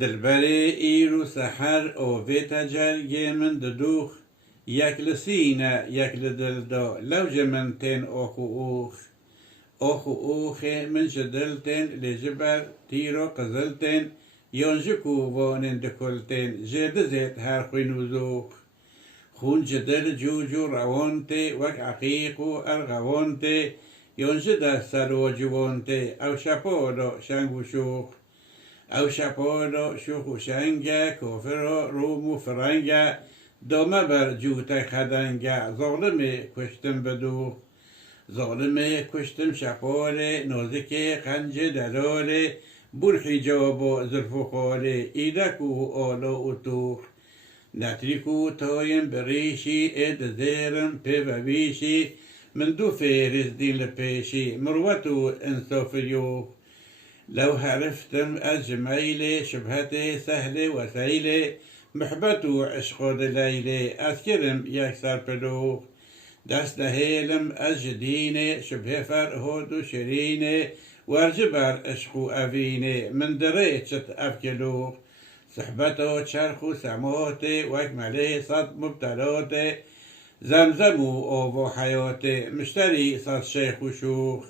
دلبری ایرو سحر او ویت جرگی من ددوخ یک لسینه یک لدلدا لوج من تین اوخو اوخه من شدلتين لجبر تيرو قزلتين يونجكو وانن دكولتين جد زيت هارخوين وزوخ خون جدل جوجو روانتي وك عقيقو ارغوانتي يونجد سرو جوانتي او شپودو شنگو شوخ او شپودو شوخو شنگه كوفرو رومو فرنگه دومه بر جوته خدنگه ظالمي کشتن بدوخ ظالمه کشتم شپاره نازکه خنج دلاله بر حجاب و زلف و خاله ایدکو آلا و توخ نتریکو تایم بریشی اد زیرم پی و بیشی من دو فیرز دین لپیشی مروتو انصاف یوخ لو حرفتم از جمیله شبهت سهل و سیله محبتو عشق دلیله از کرم یک سر پلوخ دست هیلم از جدینه شبه فرهود و شرینه ورجبر عشق و اوینه من دریچت افکلوخ صحبت و چرخ و سمات و اکمله صد مبتلات زمزم و آب و حیات مشتری صد شیخ و شوخ